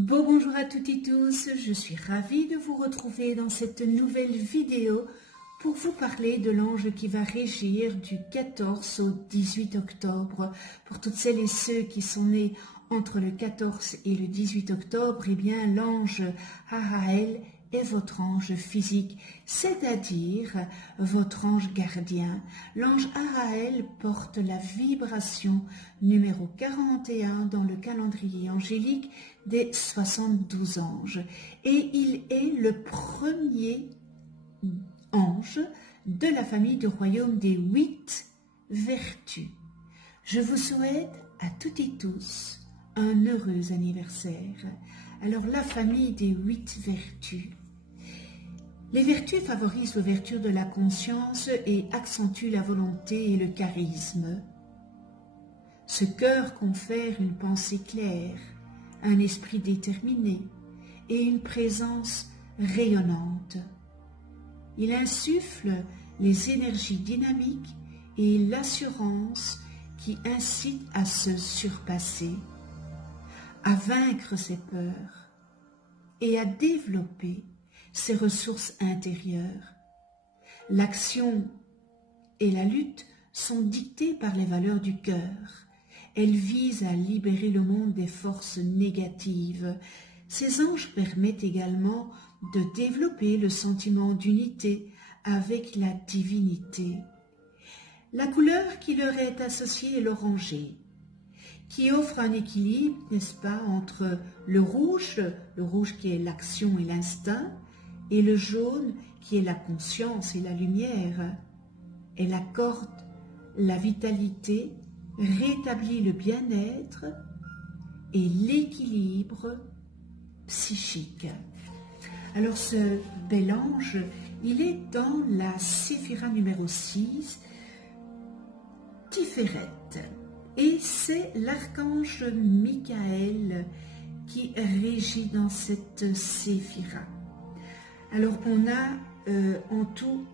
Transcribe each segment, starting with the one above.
Bonjour à toutes et tous, je suis ravie de vous retrouver dans cette nouvelle vidéo pour vous parler de l'ange qui va régir du 14 au 18 octobre. Pour toutes celles et ceux qui sont nés entre le 14 et le 18 octobre, eh bien l'ange Araël est votre ange physique, c'est-à-dire votre ange gardien. L'ange Araël porte la vibration numéro 41 dans le calendrier angélique des 72 anges. Et il est le premier ange de la famille du royaume des 8 vertus. Je vous souhaite à toutes et tous un heureux anniversaire. Alors, la famille des 8 vertus. Les vertus favorisent l'ouverture de la conscience et accentuent la volonté et le charisme. Ce cœur confère une pensée claire, un esprit déterminé et une présence rayonnante. Il insuffle les énergies dynamiques et l'assurance qui incitent à se surpasser, à vaincre ses peurs et à développer ses ressources intérieures. L'action et la lutte sont dictées par les valeurs du cœur. Elles visent à libérer le monde des forces négatives. Ces anges permettent également de développer le sentiment d'unité avec la divinité. La couleur qui leur est associée est l'orangé, qui offre un équilibre, n'est-ce pas, entre le rouge qui est l'action et l'instinct, et le jaune qui est la conscience et la lumière. Elle accorde la vitalité, rétablit le bien-être et l'équilibre psychique. Alors ce bel ange, il est dans la séphira numéro 6, Tiferet. Et c'est l'archange Michael qui régit dans cette séphira. Alors on a en tout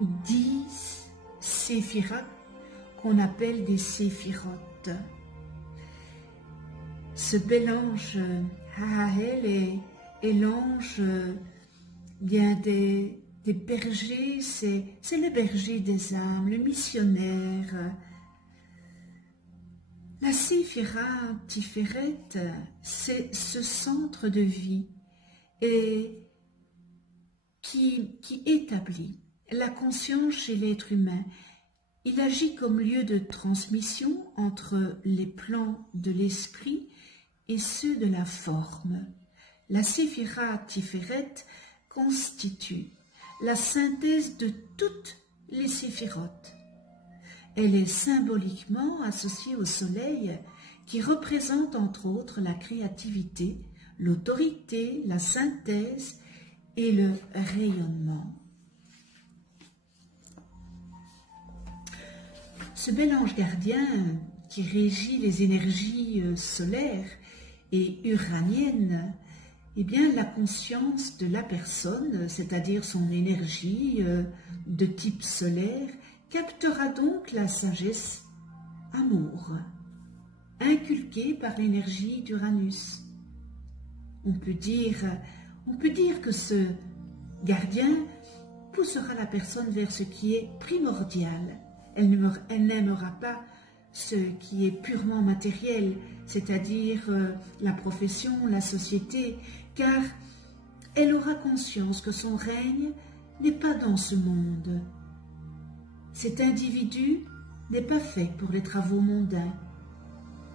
10 séphiras qu'on appelle des séphirotes. Ce bel ange Araël est l'ange bien des bergers, c'est le berger des âmes, le missionnaire. La séphira Tiferet, c'est ce centre de vie et qui établit la conscience chez l'être humain. Il agit comme lieu de transmission entre les plans de l'esprit et ceux de la forme. La séphira Tiferet constitue la synthèse de toutes les séphirotes. Elle est symboliquement associée au soleil qui représente entre autres la créativité, l'autorité, la synthèse et le rayonnement. Ce bel ange gardien qui régit les énergies solaires et uraniennes, eh bien la conscience de la personne, c'est-à-dire son énergie de type solaire, captera donc la sagesse, amour, inculquée par l'énergie d'Uranus. On peut dire que ce gardien poussera la personne vers ce qui est primordial. Elle n'aimera pas ce qui est purement matériel, c'est-à-dire la profession, la société, car elle aura conscience que son règne n'est pas dans ce monde. Cet individu n'est pas fait pour les travaux mondains.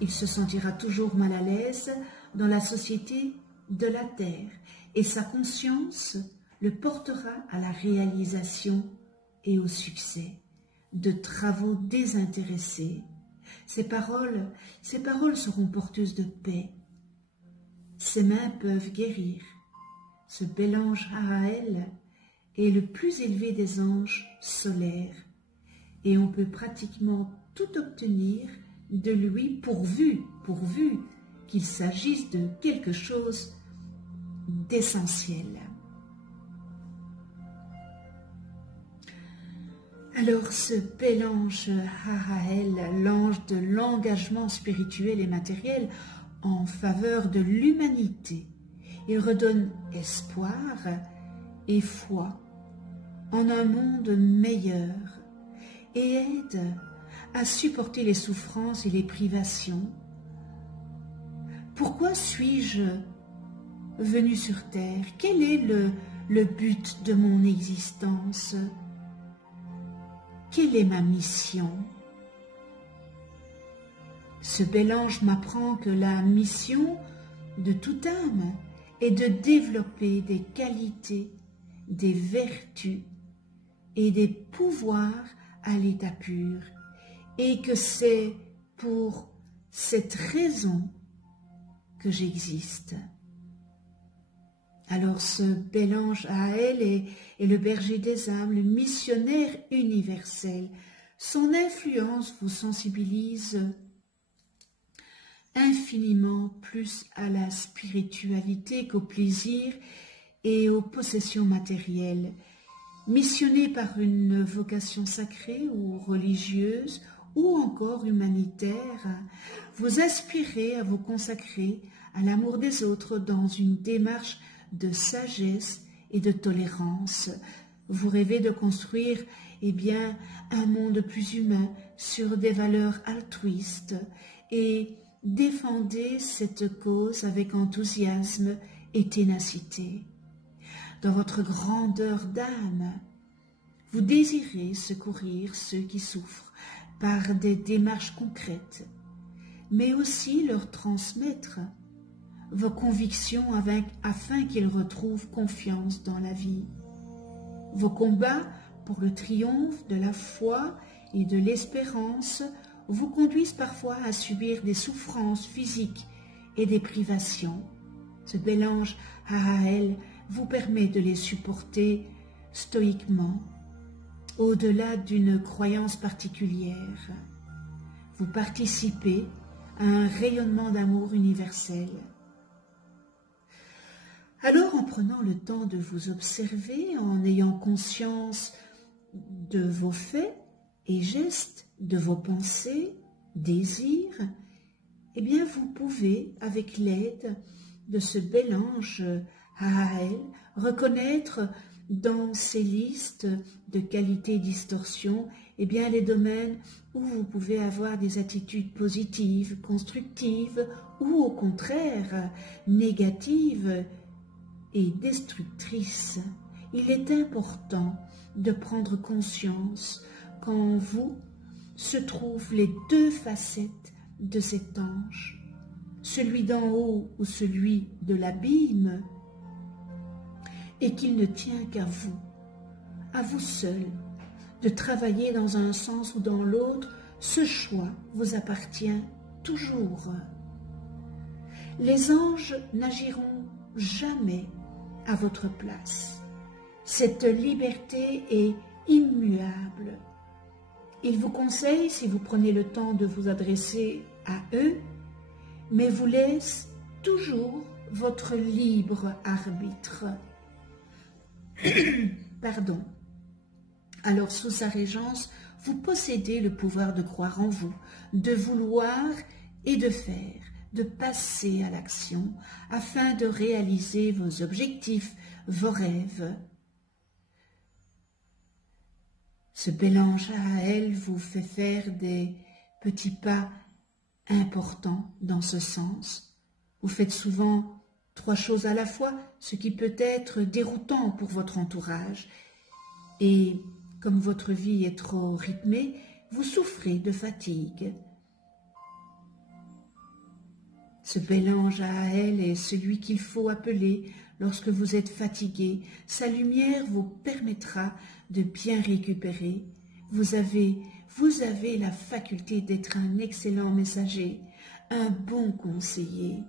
Il se sentira toujours mal à l'aise dans la société de la terre et sa conscience le portera à la réalisation et au succès de travaux désintéressés. Ces paroles seront porteuses de paix. Ses mains peuvent guérir. Ce bel ange Araël est le plus élevé des anges solaires et on peut pratiquement tout obtenir de lui pourvu qu'il s'agisse de quelque chose d'essentiel. Alors ce bel ange Araël, l'ange de l'engagement spirituel et matériel, en faveur de l'humanité. Il redonne espoir et foi en un monde meilleur et aide à supporter les souffrances et les privations. Pourquoi suis-je venu sur terre? Quel est le but de mon existence? Quelle est ma mission? Ce bel ange m'apprend que la mission de toute âme est de développer des qualités, des vertus et des pouvoirs à l'état pur, et que c'est pour cette raison que j'existe. Alors ce bel ange Ahaël est le berger des âmes, le missionnaire universel. Son influence vous sensibilise infiniment plus à la spiritualité qu'au plaisir et aux possessions matérielles. Missionné par une vocation sacrée ou religieuse ou encore humanitaire, vous aspirez à vous consacrer à l'amour des autres dans une démarche de sagesse et de tolérance. Vous rêvez de construire un monde plus humain sur des valeurs altruistes et défendez cette cause avec enthousiasme et ténacité. Dans votre grandeur d'âme, vous désirez secourir ceux qui souffrent par des démarches concrètes, mais aussi leur transmettre vos convictions afin qu'ils retrouvent confiance dans la vie. Vos combats pour le triomphe de la foi et de l'espérance vous conduisent parfois à subir des souffrances physiques et des privations. Ce bel ange Ahaël vous permet de les supporter stoïquement, au-delà d'une croyance particulière. Vous participez à un rayonnement d'amour universel. Alors, en prenant le temps de vous observer, en ayant conscience de vos faits et gestes, de vos pensées, désirs, vous pouvez, avec l'aide de ce bel ange Ahaël, reconnaître dans ces listes de qualités et distorsions les domaines où vous pouvez avoir des attitudes positives, constructives ou au contraire négatives et destructrices. Il est important de prendre conscience qu'en vous se trouvent les deux facettes de cet ange, celui d'en haut ou celui de l'abîme, et qu'il ne tient qu'à vous seul, de travailler dans un sens ou dans l'autre. Ce choix vous appartient toujours. Les anges n'agiront jamais à votre place. Cette liberté est immuable. Ils vous conseillent, si vous prenez le temps de vous adresser à eux, mais vous laissent toujours votre libre arbitre. Pardon. Alors, sous sa régence, vous possédez le pouvoir de croire en vous, de vouloir et de faire, de passer à l'action, afin de réaliser vos objectifs, vos rêves. Ce bel ange Ahaël vous fait faire des petits pas importants dans ce sens. Vous faites souvent 3 choses à la fois, ce qui peut être déroutant pour votre entourage. Et comme votre vie est trop rythmée, vous souffrez de fatigue. Ce bel ange Ahaël est celui qu'il faut appeler lorsque vous êtes fatigué. Sa lumière vous permettra de bien récupérer. Vous avez la faculté d'être un excellent messager, un bon conseiller.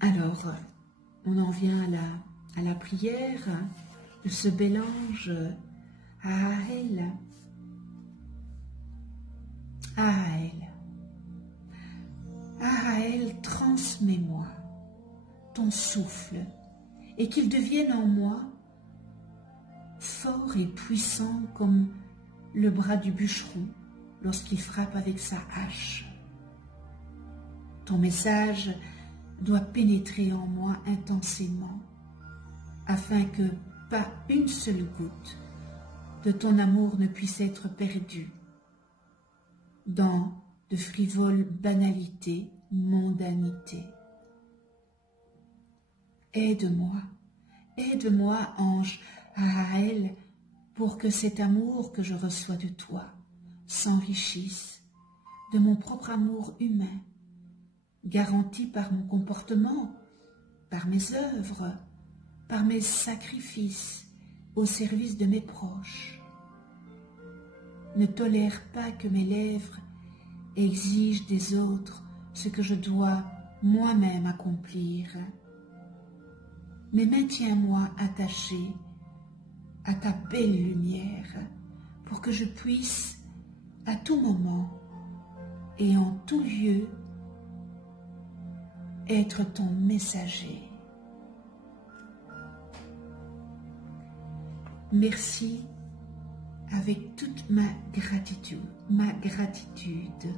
Alors, on en vient à la prière de ce bel ange Ahaël. Ahaël, Ahaël, transmets-moi ton souffle et qu'il devienne en moi fort et puissant comme le bras du bûcheron lorsqu'il frappe avec sa hache. Ton message doit pénétrer en moi intensément, afin que pas une seule goutte de ton amour ne puisse être perdue dans de frivoles banalités, mondanités. Aide-moi, aide-moi, ange Ahaël, pour que cet amour que je reçois de toi s'enrichisse de mon propre amour humain, garanti par mon comportement, par mes œuvres, par mes sacrifices au service de mes proches. Ne tolère pas que mes lèvres exigent des autres ce que je dois moi-même accomplir, mais maintiens-moi attaché à ta belle lumière pour que je puisse à tout moment et en tout lieu être ton messager. Merci avec toute ma gratitude.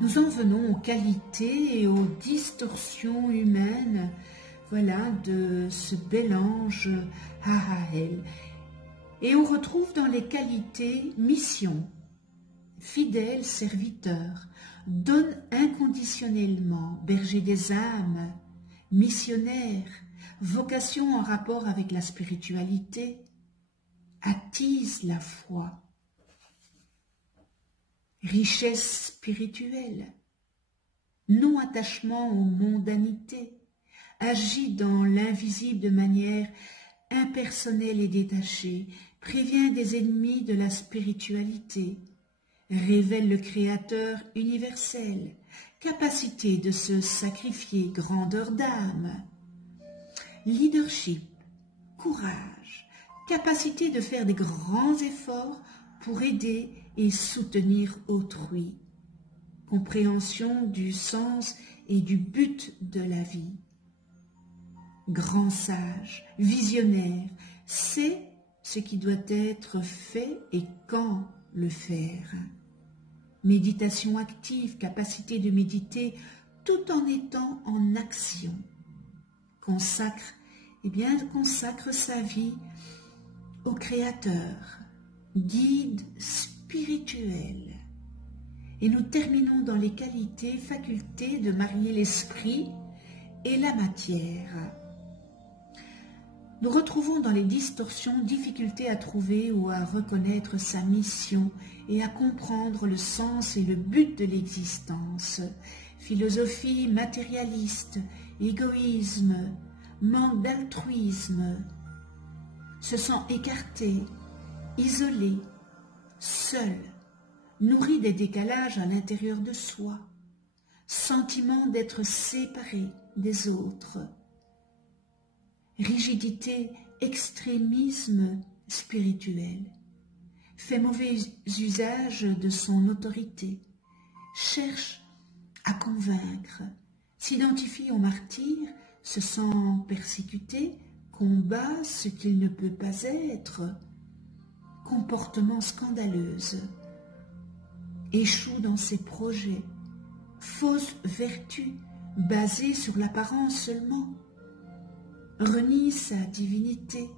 Nous en venons aux qualités et aux distorsions humaines, voilà, de ce bel ange Ahaël. Et on retrouve dans les qualités mission, fidèle serviteur, donne inconditionnellement, berger des âmes, missionnaire, vocation en rapport avec la spiritualité, attise la foi, richesse spirituelle, non-attachement aux mondanités, agit dans l'invisible de manière impersonnelle et détachée, prévient des ennemis de la spiritualité, révèle le Créateur universel, capacité de se sacrifier, grandeur d'âme, leadership, courage, capacité de faire des grands efforts pour aider et soutenir autrui, compréhension du sens et du but de la vie. Grand sage, visionnaire, sait ce qui doit être fait et quand le faire. Méditation active, capacité de méditer tout en étant en action. Consacre sa vie au Créateur, guide spirituel. Et nous terminons dans les qualités, facultés de marier l'esprit et la matière. Nous retrouvons dans les distorsions difficultés à trouver ou à reconnaître sa mission et à comprendre le sens et le but de l'existence. Philosophie matérialiste, égoïsme, manque d'altruisme, se sent écarté, isolé, seul, nourri des décalages à l'intérieur de soi, sentiment d'être séparé des autres, rigidité, extrémisme spirituel, fait mauvais usage de son autorité, cherche à convaincre, s'identifie au martyr, se sent persécuté, combat ce qu'il ne peut pas être, comportement scandaleuse, échoue dans ses projets, fausse vertu basée sur l'apparence seulement, renie sa divinité,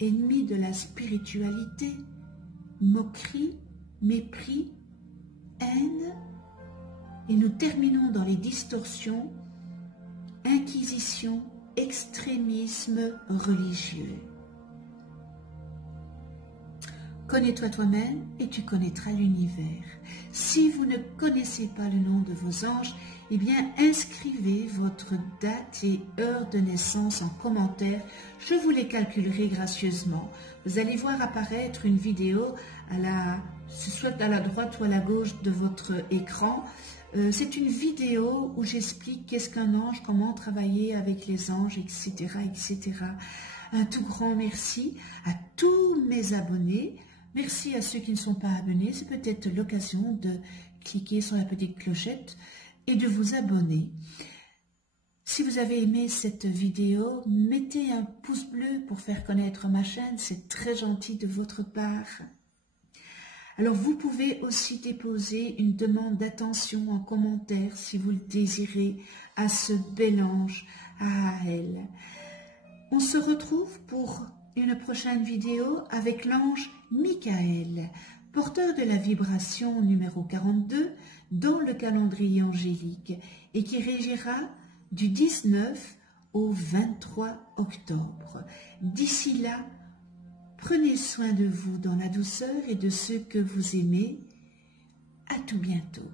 ennemi de la spiritualité, moquerie, mépris, haine, et nous terminons dans les distorsions, inquisition, extrémisme religieux. Connais-toi toi-même et tu connaîtras l'univers. Si vous ne connaissez pas le nom de vos anges, eh bien inscrivez votre date et heure de naissance en commentaire. Je vous les calculerai gracieusement. Vous allez voir apparaître une vidéo soit à la droite ou à la gauche de votre écran. C'est une vidéo où j'explique qu'est-ce qu'un ange, comment travailler avec les anges, etc., etc. Un tout grand merci à tous mes abonnés. Merci à ceux qui ne sont pas abonnés. C'est peut-être l'occasion de cliquer sur la petite clochette et de vous abonner. Si vous avez aimé cette vidéo, mettez un pouce bleu pour faire connaître ma chaîne, c'est très gentil de votre part. Alors vous pouvez aussi déposer une demande d'attention en commentaire si vous le désirez à ce bel ange, à elle. On se retrouve pour une prochaine vidéo avec l'ange Michael, porteur de la vibration numéro 42 dans le calendrier angélique et qui régira du 19 au 23 octobre. D'ici là, prenez soin de vous dans la douceur et de ceux que vous aimez. À tout bientôt.